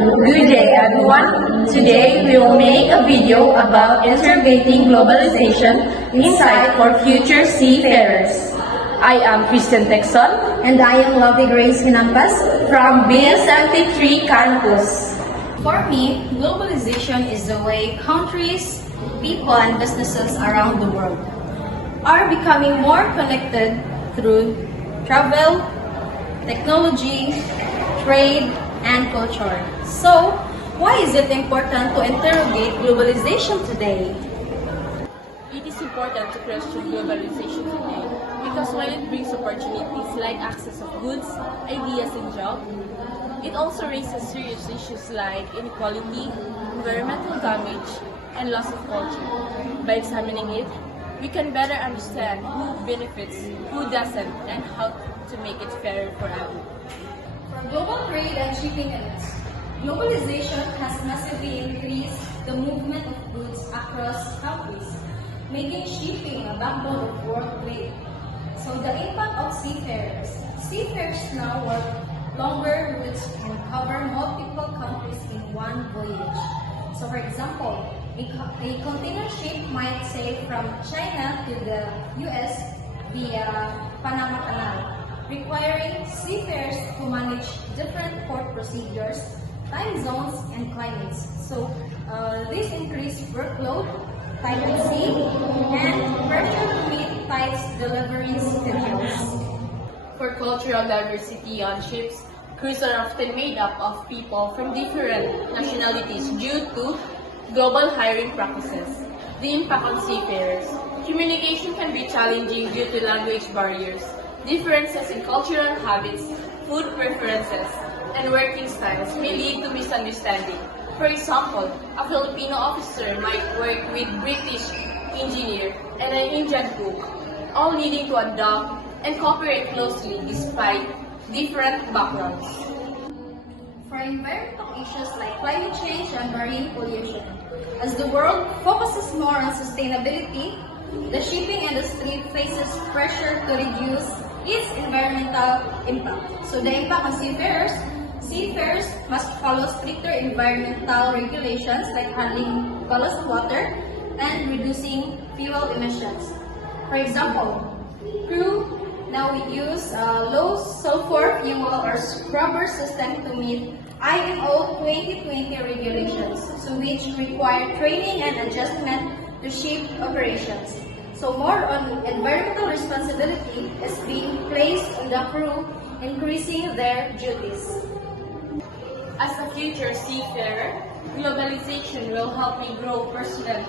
Good day everyone. Today we will make a video about integrating globalization insight for future seafarers. I am Christian Texon And I am Lovely Grace Hinampas. from BS73 campus. For me, globalization is the way countries, people, and businesses around the world are becoming more connected through travel, technology, trade, and culture. So, why is it important to interrogate globalization today? It is important to question globalization today because while it brings opportunities like access of goods, ideas, and jobs, it also raises serious issues like inequality, environmental damage, and loss of culture. By examining it, we can better understand who benefits, who doesn't, and how to make it fairer for everyone. For global trade and shipping needs, globalization has massively increased the movement of goods across countries, making shipping a backbone of world trade. So the impact of seafarers. Seafarers now work longer routes and cover multiple countries in one voyage. So for example, a container ship might sail from China to the US via Panama Canal, requiring seafarers to manage different port procedures, time zones, and climates. So this increased workload, time at sea, and pressure to meet tight delivery schedules. For cultural diversity on ships, crews are often made up of people from different nationalities due to global hiring practices. The impact on seafarers. Communication can be challenging due to language barriers, differences in cultural habits, food preferences, and working styles may lead to misunderstanding. For example, a Filipino officer might work with British engineer and an Indian cook, all needing to adapt and cooperate closely despite different backgrounds. For environmental issues like climate change and marine pollution, as the world focuses more on sustainability, the shipping industry faces pressure to reduce its environmental impact. So the impact on seafarers must follow stricter environmental regulations like handling ballast water and reducing fuel emissions. For example, crew now use low sulfur fuel or scrubber system to meet IMO 2020 regulations, so which require training and adjustment to ship operations. So more on environmental responsibility is being placed on the crew, increasing their duties. As a future seafarer, globalization will help me grow personally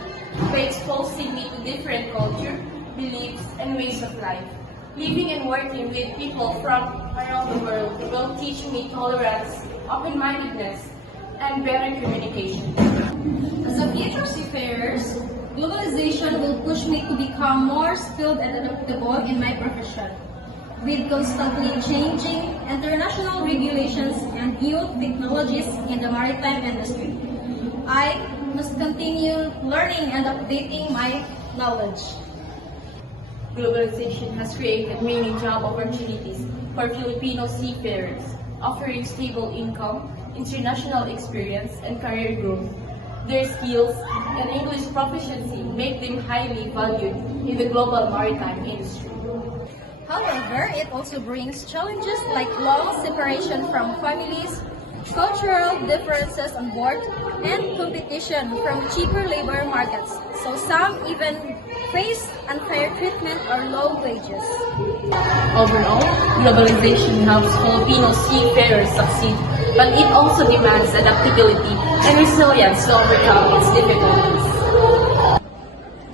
by exposing me to different culture, beliefs, and ways of life. Living and working with people from around the world will teach me tolerance, open-mindedness, and better communication. As a future seafarers, globalization will push me to become more skilled and adaptable in my profession. With constantly changing international regulations and new technologies in the maritime industry, I must continue learning and updating my knowledge. Globalization has created many job opportunities for Filipino seafarers, offering stable income, international experience, and career growth. Their skills and English proficiency make them highly valued in the global maritime industry. However, it also brings challenges like long separation from families, cultural differences on board, and competition from cheaper labor markets. So some even face unfair treatment or low wages. Overall, globalization helps Filipino seafarers succeed, but it also demands adaptability and resilience to overcome its difficulties.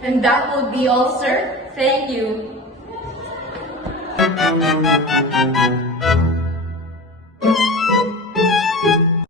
And that would be all, sir. Thank you.